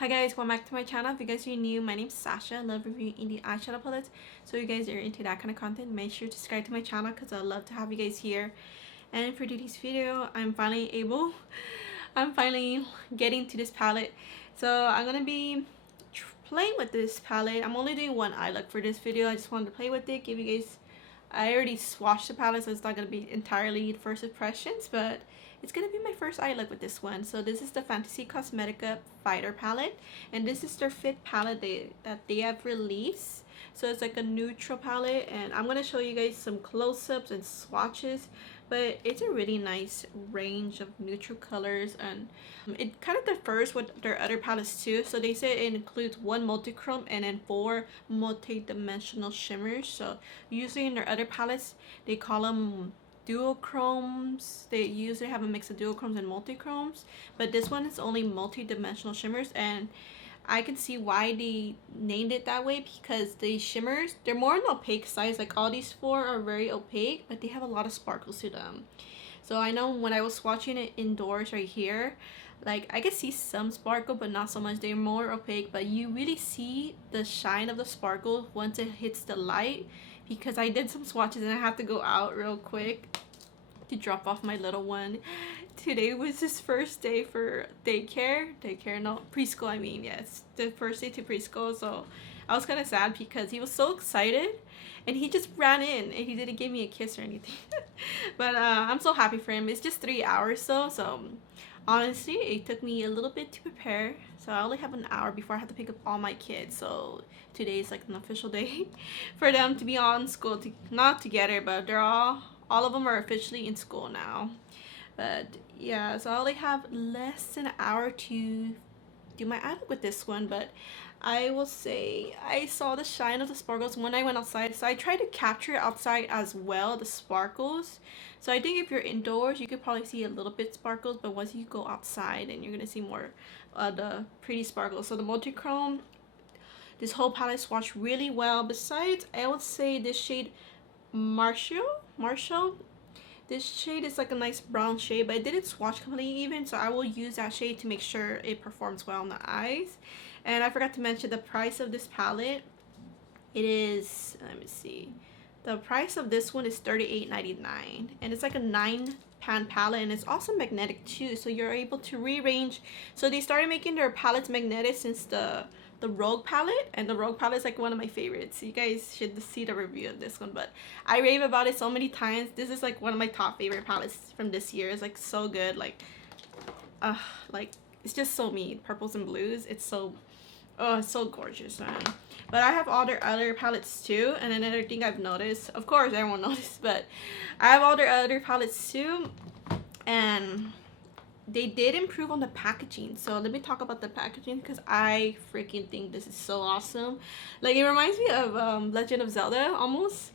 Hi guys, welcome back to my channel. If you guys are new, my name is Sasha. I love reviewing indie eyeshadow palettes. So if you guys are into that kind of content, make sure to subscribe to my channel because I love to have you guys here. And for today's video, I'm finally getting to this palette. So I'm gonna be playing with this palette. I'm only doing one eye look for this video. I just wanted to play with it, give you guys. I already swatched the palette, so it's not gonna be entirely first impressions, but it's gonna be my first eye look with this one. So this is the Fantasy Cosmetica Fighter palette, and this is their fifth palette that they have released. So it's like a neutral palette, and I'm gonna show you guys some close-ups and swatches, but it's a really nice range of neutral colors, and it kind of differs with their other palettes too. So they say it includes one multi-chrome and then 4 multi-dimensional shimmers. So usually in their other palettes they call them duochromes. They usually have a mix of duochromes and multichromes, but this one is only multi-dimensional shimmers, and I can see why they named it that way, because the shimmers, they're more on the opaque side. Like all these 4 are very opaque, but they have a lot of sparkles to them. So I know when I was watching it indoors right here, like I could see some sparkle but not so much. They're more opaque, but you really see the shine of the sparkle once it hits the light, because I did some swatches and I have to go out real quick to drop off my little one. Today was his first day for preschool, I mean. Yes, the first day to preschool. So I was kind of sad because he was so excited and he just ran in and he didn't give me a kiss or anything. But I'm so happy for him. It's just 3 hours so honestly it took me a little bit to prepare. So I only have an hour before I have to pick up all my kids. So today is like an official day for them to be on school, not together, but they're all of them are officially in school now. But yeah, so I only have less than an hour to do my eye look with this one, but I will say I saw the shine of the sparkles when I went outside, so I tried to capture outside as well, the sparkles. So I think if you're indoors you could probably see a little bit sparkles, but once you go outside and you're gonna see more the pretty sparkles. So the multi-chrome, this whole palette swatched really well. Besides, I would say this shade Marshall, this shade is like a nice brown shade, but it didn't swatch completely even, so I will use that shade to make sure it performs well on the eyes. And I forgot to mention the price of this palette. It is, let me see, the price of this one is $38.99, and it's like a 9-pan palette, and it's also magnetic too, so you're able to rearrange. So they started making their palettes magnetic since the Rogue palette, and the Rogue palette is like one of my favorites. You guys should see the review of this one, but I rave about it so many times. This is like one of my top favorite palettes from this year. It's like so good, like it's just so me. Purples and blues, it's so, oh, it's so gorgeous, man. But I have all their other palettes too, and another thing I've noticed, of course everyone noticed, but I have all their other palettes too, and they did improve on the packaging. So let me talk about the packaging, because I freaking think this is so awesome. Like it reminds me of Legend of Zelda almost,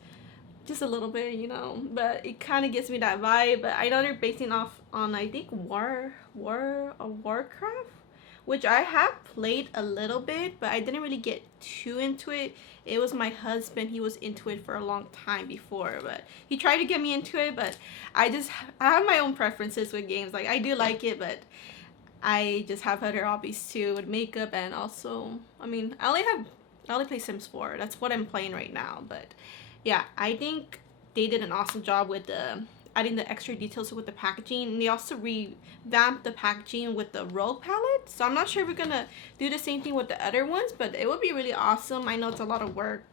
just a little bit, you know, but it kind of gives me that vibe. But I know they're basing off on, I think, Warcraft, which I have played a little bit, but I didn't really get too into it. It was my husband, he was into it for a long time before, but he tried to get me into it, but I have my own preferences with games. Like I do like it, but I just have other hobbies too, with makeup, and also, I mean, I only play Sims 4. That's what I'm playing right now. But yeah, I think they did an awesome job with adding the extra details with the packaging, and they also revamped the packaging with the Rogue palette. So I'm not sure if we're gonna do the same thing with the other ones, but it would be really awesome. I know it's a lot of work,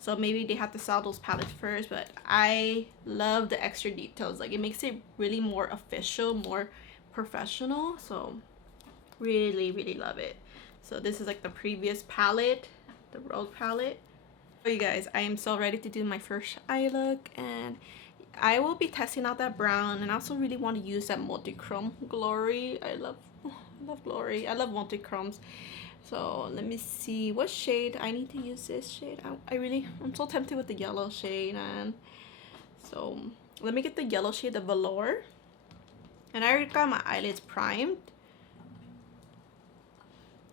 so maybe they have to sell those palettes first, but I love the extra details. Like it makes it really more official, more professional. So really love it. So this is like the previous palette, the Rogue palette. So you guys, I am so ready to do my first eye look, and I will be testing out that brown, and I also really want to use that multi-chrome Glory. I love Glory. I love multi-chromes. So let me see what shade I need to use. This shade, I'm so tempted with the yellow shade, and so let me get the yellow shade, the Velour. And I already got my eyelids primed.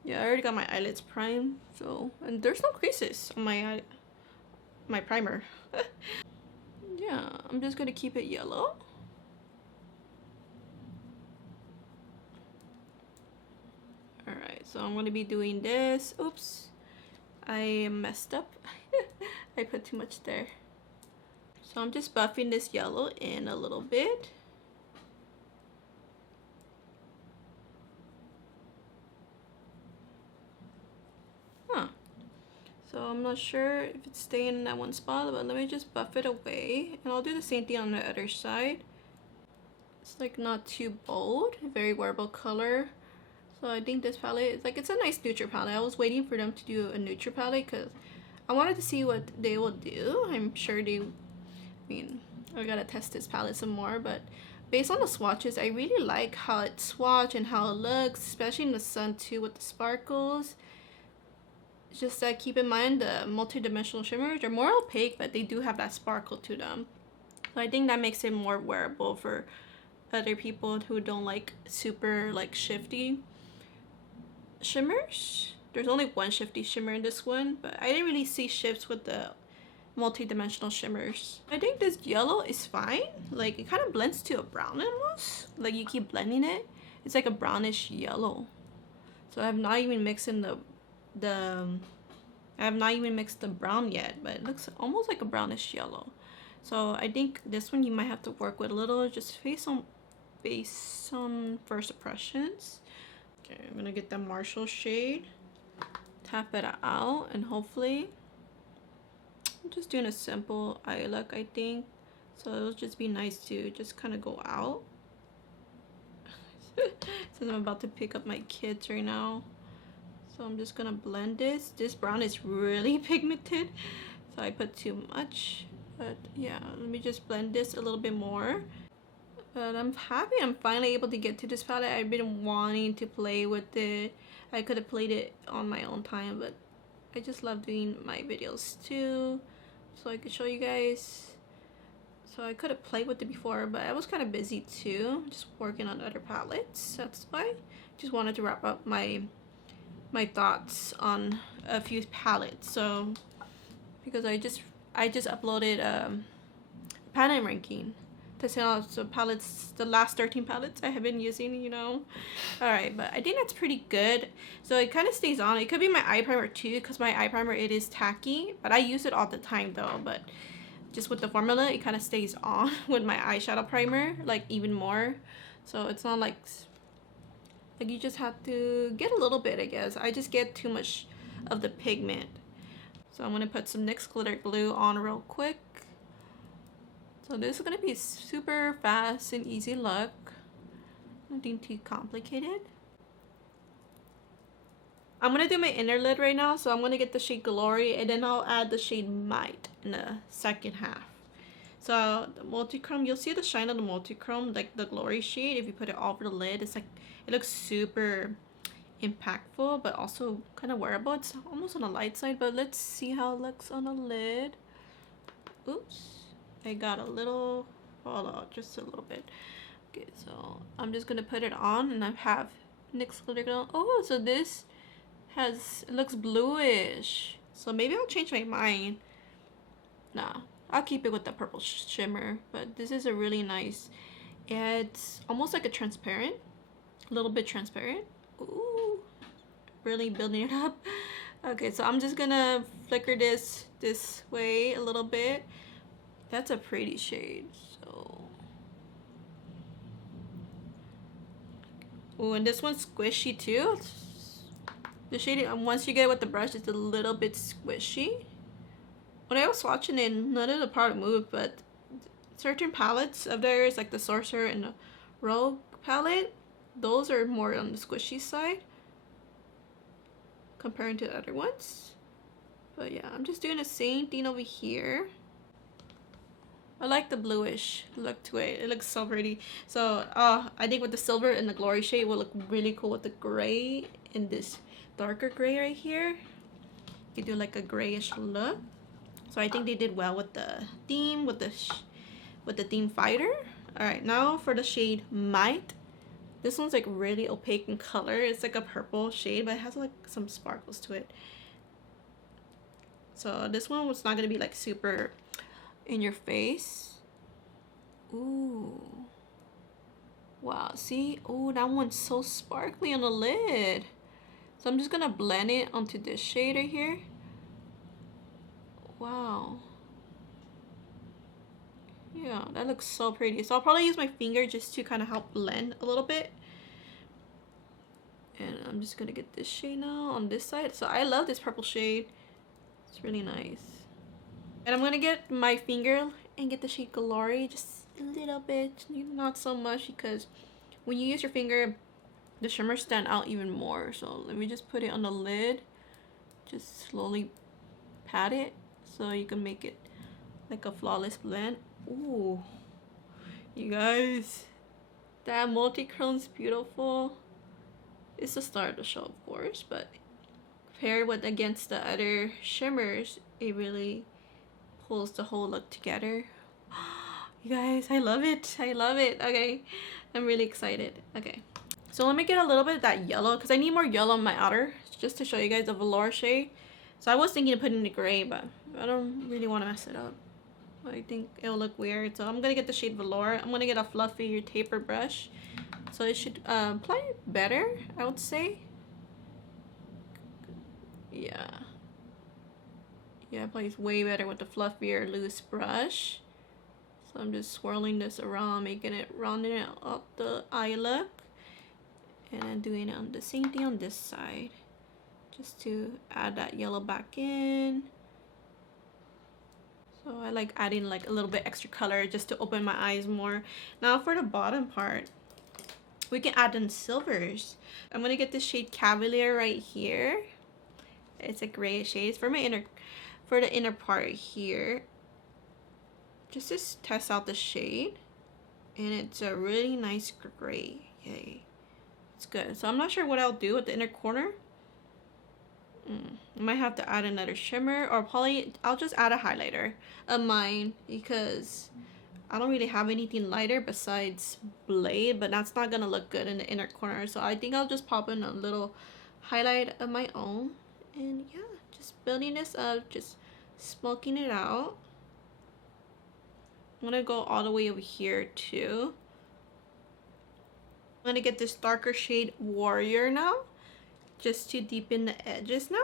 Yeah, I already got my eyelids primed. So, and there's no creases on my primer. Yeah, I'm just gonna keep it yellow. Alright, so I'm going to be doing this. Oops, I messed up. I put too much there. So I'm just buffing this yellow in a little bit. Huh. So I'm not sure if it's staying in that one spot, but let me just buff it away. And I'll do the same thing on the other side. It's like not too bold, very wearable color. So I think this palette is like, it's a nice neutral palette. I was waiting for them to do a neutral palette because I wanted to see what they will do. I'm sure they, I mean, I gotta test this palette some more, but based on the swatches, I really like how it swatch and how it looks, especially in the sun too with the sparkles. It's just that keep in mind the multi-dimensional shimmers are more opaque, but they do have that sparkle to them. So I think that makes it more wearable for other people who don't like super like shifty shimmers. There's only one shifty shimmer in this one, but I didn't really see shifts with the multi-dimensional shimmers. I think this yellow is fine. Like it kind of blends to a brown almost. Like you keep blending it, it's like a brownish yellow. So I have not even mixed in I have not even mixed the brown yet, but it looks almost like a brownish yellow. So I think this one you might have to work with a little, just based on first impressions. Okay, I'm gonna get the Marshall shade, tap it out, and hopefully I'm just doing a simple eye look, I think. So it'll just be nice to just kind of go out. Since I'm about to pick up my kids right now. So I'm just gonna blend this. This brown is really pigmented, so I put too much. But yeah, let me just blend this a little bit more. But I'm happy I'm finally able to get to this palette. I've been wanting to play with it. I could have played it on my own time, but I just love doing my videos too, so I could show you guys. So I could have played with it before, but I was kind of busy too, just working on other palettes. That's why. Just wanted to wrap up my thoughts on a few palettes. So because I just uploaded palette ranking to sell out the palettes, the last 13 palettes I have been using, you know. All right, but I think that's pretty good. So it kind of stays on. It could be my eye primer too, because my eye primer, it is tacky, but I use it all the time though. But just with the formula, it kind of stays on with my eyeshadow primer, like even more. So it's not like you just have to get a little bit, I guess. I just get too much of the pigment. So I'm gonna put some NYX glitter glue on real quick. So this is gonna be a super fast and easy look. Nothing too complicated. I'm gonna do my inner lid right now, so I'm gonna get the shade Glory, and then I'll add the shade Might in the second half. So the multi-chrome, you'll see the shine of the multi-chrome, like the Glory shade. If you put it all over the lid, it's like, it looks super impactful, but also kind of wearable. It's almost on the light side, but let's see how it looks on the lid. Oops, I got a little fallout, just a little bit. Okay, so I'm just gonna put it on, and I have NYX glitter glue. Oh, so this it looks bluish. So maybe I'll change my mind. Nah, I'll keep it with the purple shimmer. But this is a really nice, it's almost like a transparent, a little bit transparent. Ooh, really building it up. Okay, so I'm just gonna flicker this way a little bit. That's a pretty shade. So, oh, and this one's squishy too. The shade, once you get it with the brush, it's a little bit squishy. When I was watching it, none of the product moved, but certain palettes of theirs, like the Sorcerer and the Rogue palette, those are more on the squishy side comparing to the other ones. But yeah, I'm just doing the same thing over here. I like the bluish look to it. It looks so pretty. So I think with the silver and the Glory shade will look really cool with the gray and this darker gray right here. You could do like a grayish look. So I think they did well with the theme, with the theme fighter. All right, now for the shade Might. This one's like really opaque in color. It's like a purple shade, but it has like some sparkles to it. So this one was not gonna be like super in your face. Ooh, wow, see? Oh, that one's so sparkly on the lid. So I'm just gonna blend it onto this shade right here. Wow. Yeah, that looks so pretty. So I'll probably use my finger just to kind of help blend a little bit. And I'm just gonna get this shade now on this side. So I love this purple shade. It's really nice. And I'm gonna get my finger and get the shade Glory just a little bit, not so much, because when you use your finger, the shimmers stand out even more. So let me just put it on the lid. Just slowly pat it so you can make it like a flawless blend. Ooh, you guys, that multi-chrome's beautiful. It's the star of the show, of course, but paired with against the other shimmers, it really pulls the whole look together. You guys, I love it. I love it. Okay, I'm really excited. Okay, so let me get a little bit of that yellow because I need more yellow on my outer just to show you guys the velour shade. So I was thinking of putting the gray, but I don't really want to mess it up. I think it'll look weird. So I'm gonna get the shade Velour. I'm gonna get a fluffy taper brush, so it should apply better, I would say. Yeah, it applies way better with the fluffier loose brush. So I'm just swirling this around, making it, rounding it up the eye look, and then doing it on the same thing on this side, just to add that yellow back in. So I like adding like a little bit extra color just to open my eyes more. Now for the bottom part, we can add in silvers. I'm gonna get the shade Cavalier right here. It's a gray shade. It's for the inner part here. Just to test out the shade, and it's a really nice gray. Yay, it's good. So I'm not sure what I'll do with the inner corner. I might have to add another shimmer, or probably I'll just add a highlighter of mine because I don't really have anything lighter besides Blade, but that's not gonna look good in the inner corner. So I think I'll just pop in a little highlight of my own, and yeah, just building this up, just smoking it out. I'm gonna go all the way over here too. I'm gonna get this darker shade Warrior now, just to deepen the edges now.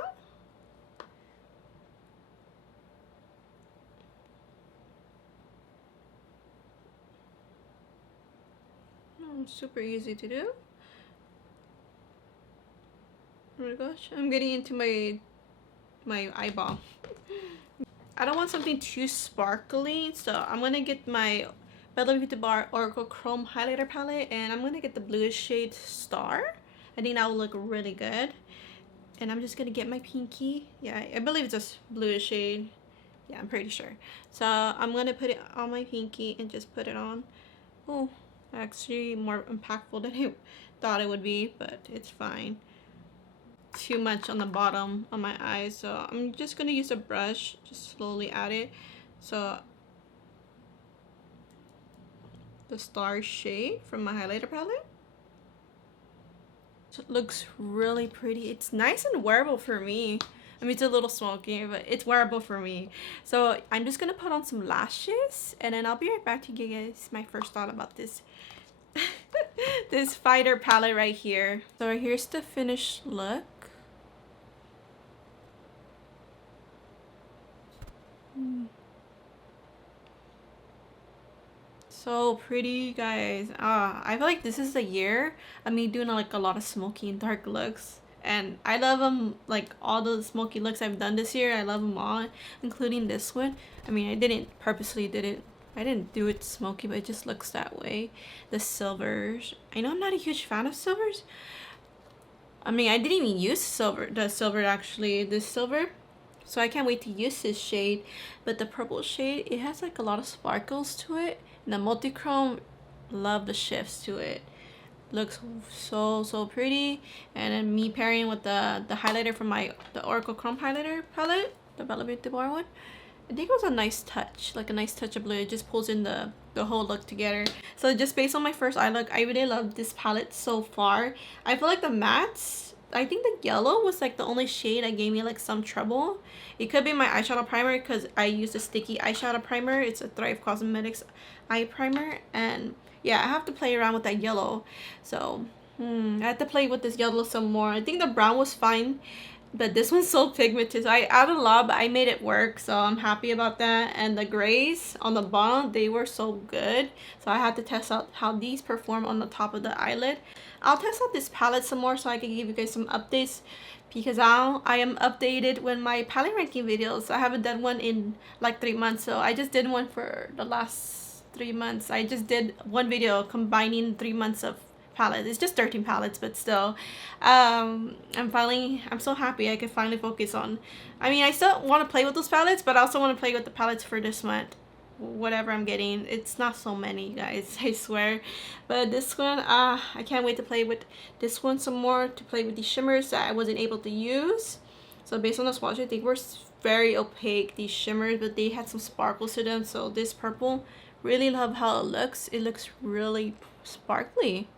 Super easy to do. Oh my gosh, I'm getting into my eyeball. I don't want something too sparkly, so I'm gonna get my Beauté Bar Oracle Chrome highlighter palette, and I'm gonna get the bluish shade Star. I think that will look really good. And I'm just gonna get my pinky. Yeah, I believe it's a bluish shade. Yeah, I'm pretty sure. So I'm gonna put it on my pinky and just put it on. Oh, actually more impactful than I thought it would be, but it's fine. Too much on the bottom of my eyes, so I'm just gonna use a brush, just slowly add it. So the Star shade from my highlighter palette. So it looks really pretty. It's nice and wearable for me. I mean, it's a little smoky, but it's wearable for me. So I'm just gonna put on some lashes, and then I'll be right back to give you guys my first thought about this this fighter palette right here. So here's the finished look. So pretty, guys. I feel like this is the year of me doing like a lot of smoky and dark looks, and I love them. Like all the smoky looks I've done this year, I love them all, including this one. I mean, I didn't purposely I didn't do it smoky, but it just looks that way. The silvers, I know I'm not a huge fan of silvers. I mean, I didn't even use the silver actually, this silver. So I can't wait to use this shade. But the purple shade, it has like a lot of sparkles to it. And the multi-chrome, love the shifts to it. Looks so pretty. And then me pairing with the highlighter from the Oracle Chrome highlighter palette, the Beauté Bar one. I think it was a nice touch, like a nice touch of blue. It just pulls in the whole look together. So just based on my first eye look, I really love this palette so far. I feel like the mattes, I think the yellow was like the only shade that gave me like some trouble. It could be my eyeshadow primer because I used a sticky eyeshadow primer. It's a Thrive Cosmetics eye primer, and yeah, I have to play around with that yellow. So I had to play with this yellow some more. I think the brown was fine, but this one's so pigmented. So I added a lot, but I made it work, so I'm happy about that. And the grays on the bottom, they were so good, so I had to test out how these perform on the top of the eyelid. I'll test out this palette some more so I can give you guys some updates, because now I am updated with my palette ranking videos. I haven't done one in like 3 months, so I just did one for the last 3 months. I just did one video combining 3 months of palettes. It's just 13 palettes, but still, I'm so happy I can finally focus on, I mean, I still want to play with those palettes, but I also want to play with the palettes for this month, whatever I'm getting. It's not so many, guys, I swear. But this one, I can't wait to play with this one some more, to play with these shimmers that I wasn't able to use. So based on the swatches, they were very opaque, these shimmers, but they had some sparkles to them. So this purple, really love how it looks. It looks really sparkly.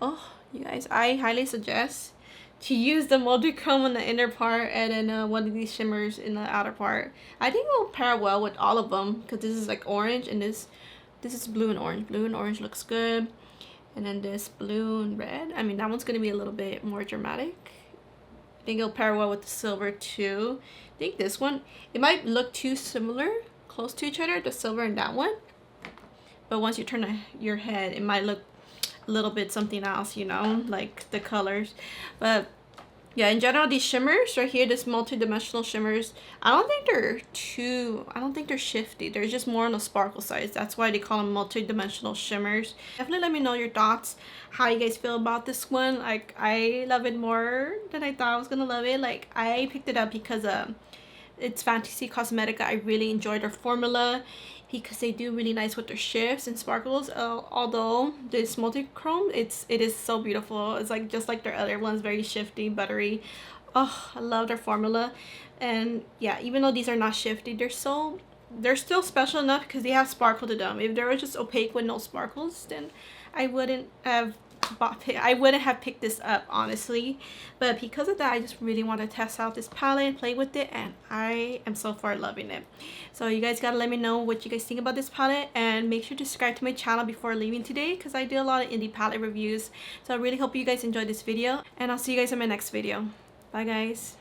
Oh, you guys, I highly suggest to use the multi-chrome on the inner part and then one of these shimmers in the outer part. I think it will pair well with all of them, because this is like orange and this is blue and orange. Blue and orange looks good. And then this blue and red, I mean, that one's going to be a little bit more dramatic. I think it'll pair well with the silver too. I think this one, it might look too similar, close to each other, the silver and that one. But once you turn your head, it might look a little bit something else, you know, like the colors. But yeah, in general, these shimmers right here, this multi-dimensional shimmers, I don't think they're shifty. They're just more on the sparkle side. That's why they call them multi-dimensional shimmers. Definitely let me know your thoughts, how you guys feel about this one. Like, I love it more than I thought I was gonna love it. Like, I picked it up because it's Fantasy Cosmetica. I really enjoyed their formula, because they do really nice with their shifts and sparkles. Although this multi-chrome, it is so beautiful. It's like just like their other ones, very shifty, buttery. Oh, I love their formula. And yeah, even though these are not shifty, they're still special enough because they have sparkle to them. If they were just opaque with no sparkles, then I wouldn't have picked this up, honestly. But because of that, I just really want to test out this palette, play with it, and I am so far loving it. So you guys gotta let me know what you guys think about this palette, and make sure to subscribe to my channel before leaving today, because I do a lot of indie palette reviews. So I really hope you guys enjoyed this video, and I'll see you guys in my next video. Bye, guys.